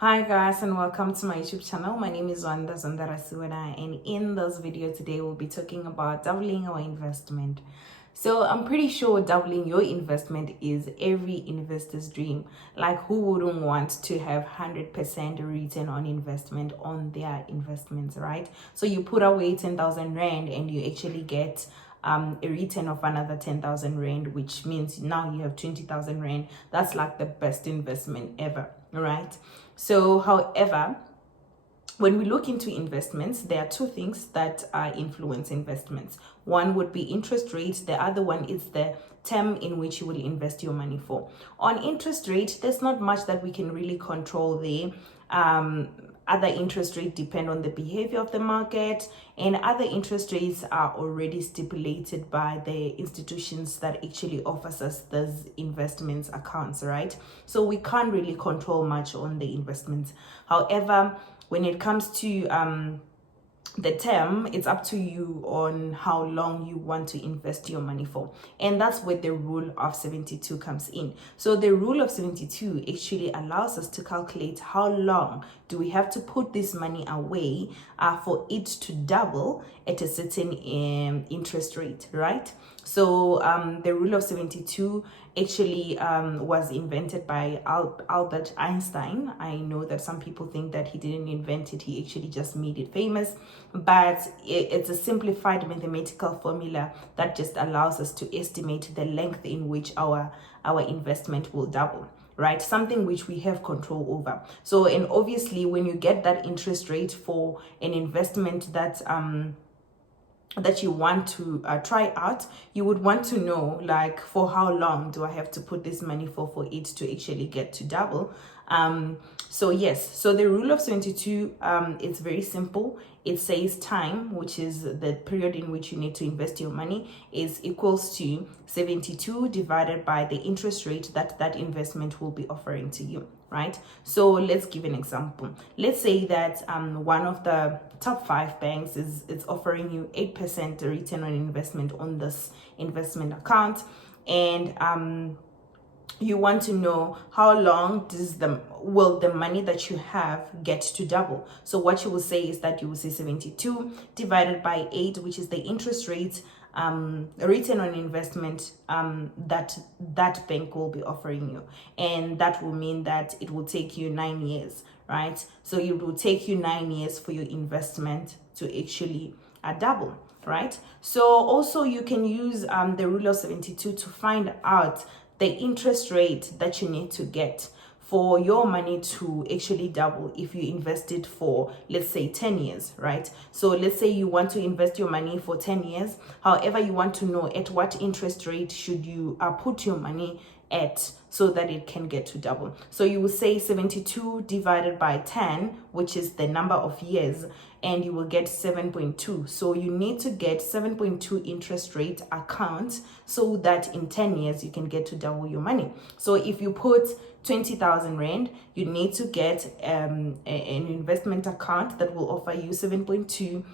Hi guys, and welcome to my YouTube channel. My name is Wanda Zandarasuwada, and in this video today we'll be talking about doubling our investment. So I'm pretty sure doubling your investment is every investor's dream. Like, who wouldn't want to have 100% return on investment on their investments, right? So you put away 10,000 rand and you actually get a return of another 10,000 rand, which means now you have 20,000 rand. That's like the best investment ever, right? So, however, when we look into investments, there are two things that influence investments. One would be interest rate. The other one is the term in which you will invest your money for. On interest rate, there's not much that we can really control there. Other interest rates depend on the behavior of the market, and other interest rates are already stipulated by the institutions that actually offers us those investments accounts, right? So we can't really control much on the investments. However, when it comes to the term, it's up to you on how long you want to invest your money for, and that's where the rule of 72 comes in. So the rule of 72 actually allows us to calculate how long do we have to put this money away for it to double at a certain interest rate, right? So the rule of 72 actually was invented by Albert Einstein. I know that some people think that he didn't invent it, he actually just made it famous, but it's a simplified mathematical formula that just allows us to estimate the length in which our investment will double, right? Something which we have control over. So, and obviously when you get that interest rate for an investment that you want to try out, you would want to know, like, for how long do I have to put this money for it to actually get to double. So yes, so the rule of 72, it's very simple. It says time, which is the period in which you need to invest your money, is equals to 72 divided by the interest rate that investment will be offering to you, right? So let's give an example. Let's say that one of the top 5 banks is offering you 8% return on investment on this investment account, and you want to know how long will the money that you have get to double. So what you will say is that you will say 72 divided by 8, which is the interest rate return on investment that bank will be offering you, and that will mean that it will take you 9 years, right? So it will take you 9 years for your investment to actually double, right? So also you can use the rule of 72 to find out the interest rate that you need to get for your money to actually double if you invest it for, let's say, 10 years, right? So let's say you want to invest your money for 10 years. However, you want to know at what interest rate should you put your money at so that it can get to double. So you will say 72 divided by 10, which is the number of years, and you will get 7.2. So you need to get 7.2 interest rate account so that in 10 years you can get to double your money. So if you put 20,000 rand, you need to get an investment account that will offer you 7.2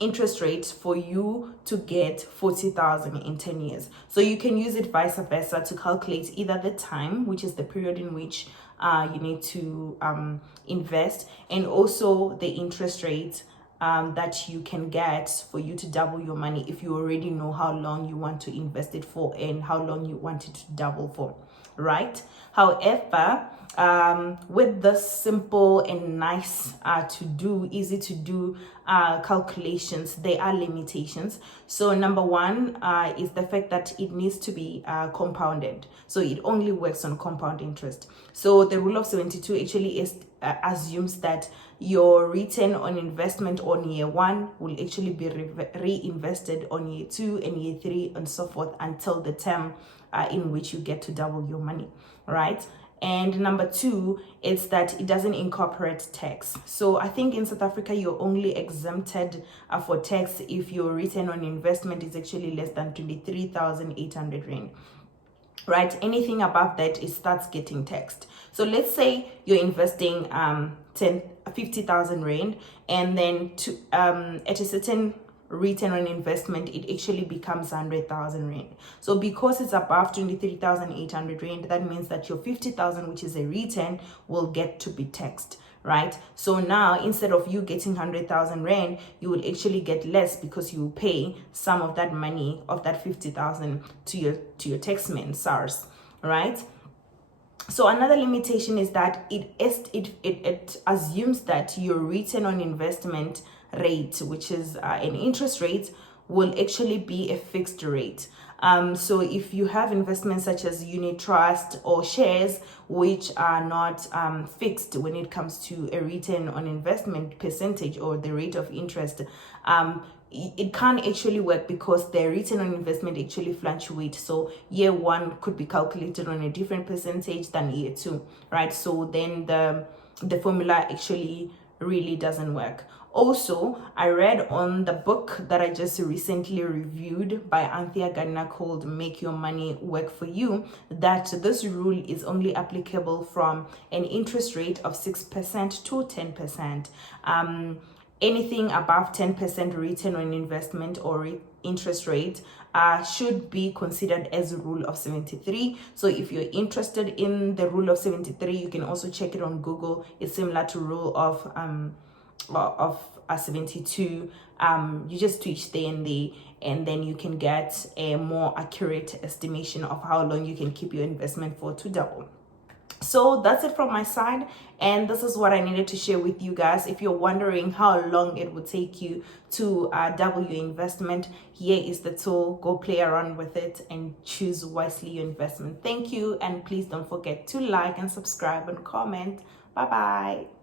interest rate for you to get 40,000 in 10 years. So you can use it vice versa to calculate either the time, which is the period in which you need to invest, and also the interest rate that you can get for you to double your money if you already know how long you want to invest it for and how long you want it to double for, right? However, with the simple and nice easy to do calculations, there are limitations. So number one is the fact that it needs to be compounded. So it only works on compound interest. So the rule of 72 actually assumes that your return on investment on year 1 will actually be reinvested on year 2 and year 3 and so forth until the term in which you get to double your money, right? And number 2 is that it doesn't incorporate tax. So I think in South Africa, you're only exempted for tax if your return on investment is actually less than 23,800 rand. Right? Anything above that, it starts getting taxed. So let's say you're investing 50,000 rand, and then at a certain return on investment, it actually becomes 100,000 rand. So because it's above 23,800 rand, that means that your 50,000, which is a return, will get to be taxed, right? So now instead of you getting 100,000 rand, you will actually get less because you will pay some of that money of that 50,000 to your taxman SARS, right? So another limitation is that it assumes that your return on investment rate, which is an interest rate, will actually be a fixed rate. So if you have investments such as unit trust or shares, which are not fixed when it comes to a return on investment percentage or the rate of interest, it can't actually work because the return on investment actually fluctuates. So year one could be calculated on a different percentage than year two, right? So then the formula actually really doesn't work. Also, I read on the book that I just recently reviewed by Anthea Gardner called Make Your Money Work For You, that this rule is only applicable from an interest rate of 6% to 10%. Anything above 10% return on investment or interest rate should be considered as a rule of 73. So if you're interested in the rule of 73, you can also check it on Google. It's similar to rule of 72. You just switch there and there, and then you can get a more accurate estimation of how long you can keep your investment for to double. So that's it from my side, and this is what I needed to share with you guys. If you're wondering how long it would take you to double your investment, here is the tool. Go play around with it and choose wisely your investment. Thank you, and please don't forget to like and subscribe and comment. Bye bye.